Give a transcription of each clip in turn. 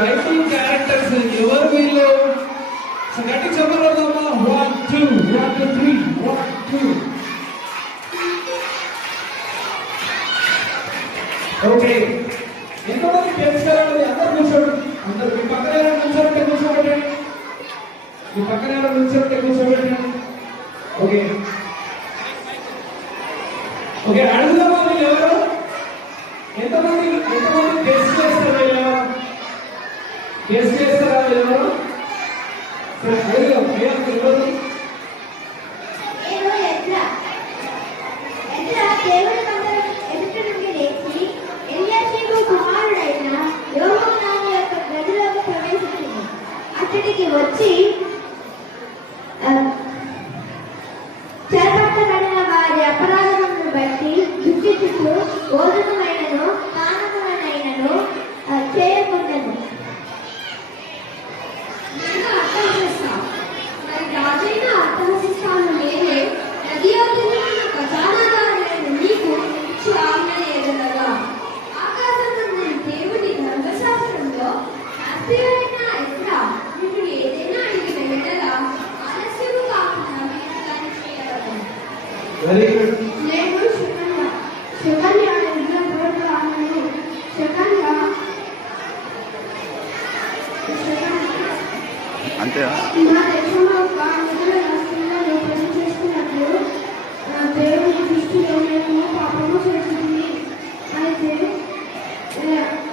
Bible characters ఎవరు వీళ్ళు? So గట్టి చెప్పగలమా? 1 2 1 2 3 1 2. ఓకే, ఎంతమంది తెలుసుకోవాలి? అందరు కూర్చోండి. అందరు మీ పక్కన కూర్చోబెట్టే కూర్చోబెట్టండి. మీ పక్కన కూర్చోబెట్టే కూర్చోబెట్టండి. ఓకే ఓకే, అడుగుదామా వీళ్ళు ఎవరు? ఎంతమంది గెస్ట్ చేస్తారు? గెస్ట్ చేస్తారా ఎవరు? అక్కడికి వచ్చి చేపట్టబడిన వారి అపరాధములను బట్టి దుఃఖిస్తూ భోజనమైనను పానములనైనను చేయకుండాను. నేను అట్టహసిస్తాను, మరి రాజైన అట్టహసిస్తాను. నేనే నది అవుతున్న ఖజానాదారులైన నీకు ఇచ్చు ఆజ్ఞ ఏదనగా, ఆకాశం నుండి దేవుని ధర్మశాస్త్రంలో శాస్త్రీయుడైన ఎజ్రా నిన్ను ఏదైనా అడిగిన ఎడల ఆలస్యము కాకుండా మీరు దాన్ని చేయగలరు. నేను శకన్య అంతే నా దేశంలో పని చేస్తున్నప్పుడు దేవుని దృష్టిలో నేను పాపము చేస్తుంది. అయితే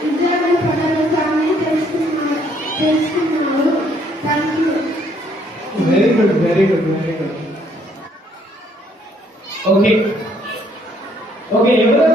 ఇద్దరు ప్రజలు తానే తెలుసుకున్నారు. Thank you. Very good, very good, very good. Okay okay, ఎవరు